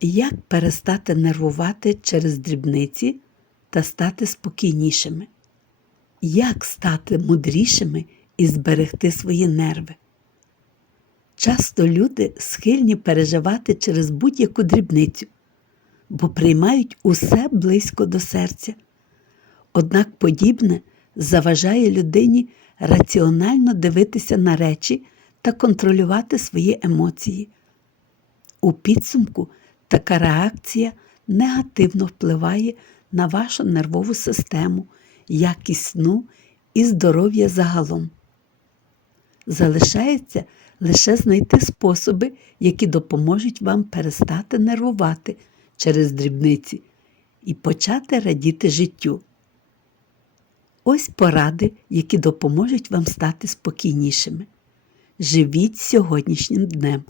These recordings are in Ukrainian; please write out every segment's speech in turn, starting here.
Як перестати нервувати через дрібниці та стати спокійнішими? Як стати мудрішими і зберегти свої нерви? Часто люди схильні переживати через будь-яку дрібницю, бо приймають усе близько до серця. Однак подібне заважає людині раціонально дивитися на речі та контролювати свої емоції. У підсумку така реакція негативно впливає на вашу нервову систему, якість сну і здоров'я загалом. Залишається лише знайти способи, які допоможуть вам перестати нервувати через дрібниці і почати радіти життю. Ось поради, які допоможуть вам стати спокійнішими. Живіть сьогоднішнім днем.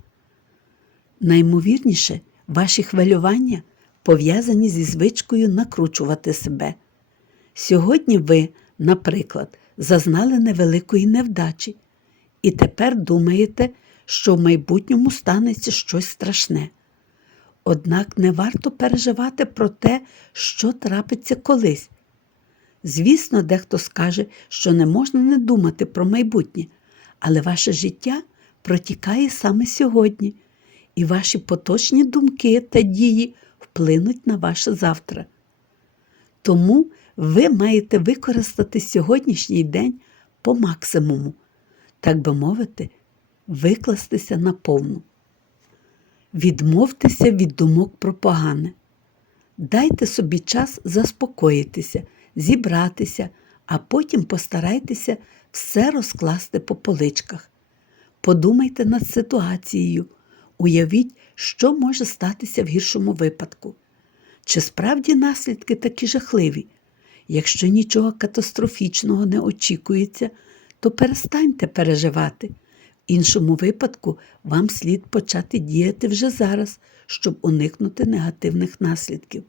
Наймовірніше, ваші хвилювання пов'язані зі звичкою накручувати себе. Сьогодні ви, наприклад, зазнали невеликої невдачі, і тепер думаєте, що в майбутньому станеться щось страшне. Однак не варто переживати про те, що трапиться колись. Звісно, дехто скаже, що не можна не думати про майбутнє, але ваше життя протікає саме сьогодні, і ваші поточні думки та дії вплинуть на ваше завтра. Тому ви маєте використати сьогоднішній день по максимуму, так би мовити, викластися наповну. Відмовтеся від думок про погане. Дайте собі час заспокоїтися, зібратися, а потім постарайтеся все розкласти по поличках. Подумайте над ситуацією, уявіть, що може статися в гіршому випадку. Чи справді наслідки такі жахливі? Якщо нічого катастрофічного не очікується, то перестаньте переживати. В іншому випадку вам слід почати діяти вже зараз, щоб уникнути негативних наслідків.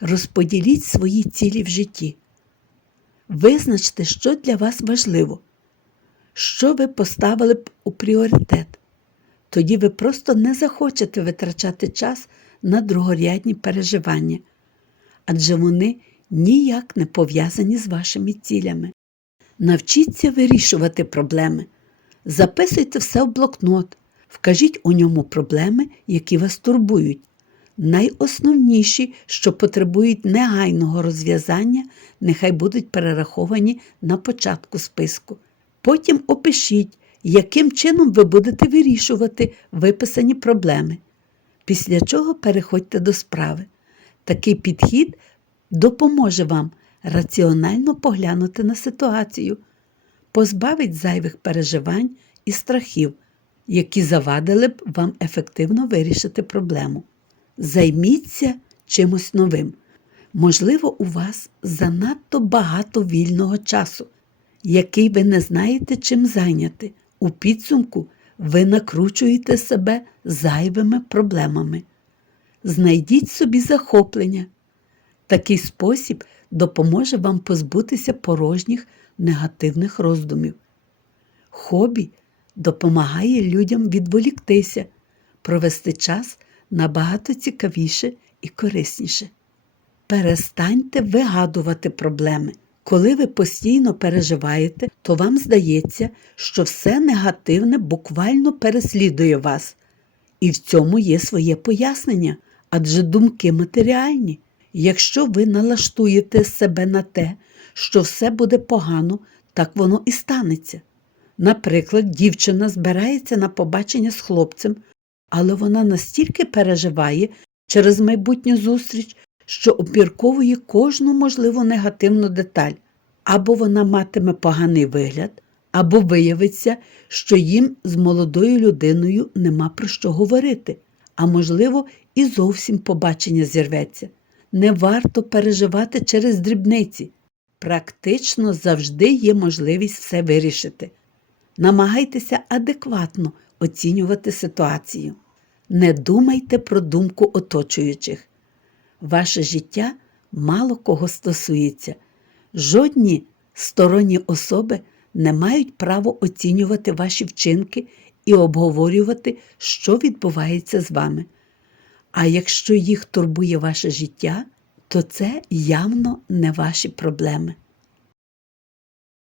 Розподіліть свої цілі в житті. Визначте, що для вас важливо, що ви поставили б у пріоритет. Тоді ви просто не захочете витрачати час на другорядні переживання, адже вони ніяк не пов'язані з вашими цілями. Навчіться вирішувати проблеми. Записуйте все в блокнот, вкажіть у ньому проблеми, які вас турбують. Найосновніші, що потребують негайного розв'язання, нехай будуть перераховані на початку списку. Потім опишіть, яким чином ви будете вирішувати виписані проблеми. Після чого переходьте до справи. Такий підхід допоможе вам раціонально поглянути на ситуацію, позбавить зайвих переживань і страхів, які завадили б вам ефективно вирішити проблему. Займіться чимось новим. Можливо, у вас занадто багато вільного часу, який ви не знаєте, чим зайняти. У підсумку ви накручуєте себе зайвими проблемами. Знайдіть собі захоплення. Такий спосіб допоможе вам позбутися порожніх негативних роздумів. Хобі допомагає людям відволіктися, провести час набагато цікавіше і корисніше. Перестаньте вигадувати проблеми. Коли ви постійно переживаєте, то вам здається, що все негативне буквально переслідує вас. І в цьому є своє пояснення, адже думки матеріальні. Якщо ви налаштуєте себе на те, що все буде погано, так воно і станеться. Наприклад, дівчина збирається на побачення з хлопцем, але вона настільки переживає через майбутню зустріч, що обмірковує кожну можливу негативну деталь. Або вона матиме поганий вигляд, або виявиться, що їм з молодою людиною нема про що говорити, а можливо, і зовсім побачення зірветься. Не варто переживати через дрібниці. Практично завжди є можливість все вирішити. Намагайтеся адекватно оцінювати ситуацію. Не думайте про думку оточуючих. Ваше життя мало кого стосується. Жодні сторонні особи не мають права оцінювати ваші вчинки і обговорювати, що відбувається з вами. А якщо їх турбує ваше життя, то це явно не ваші проблеми.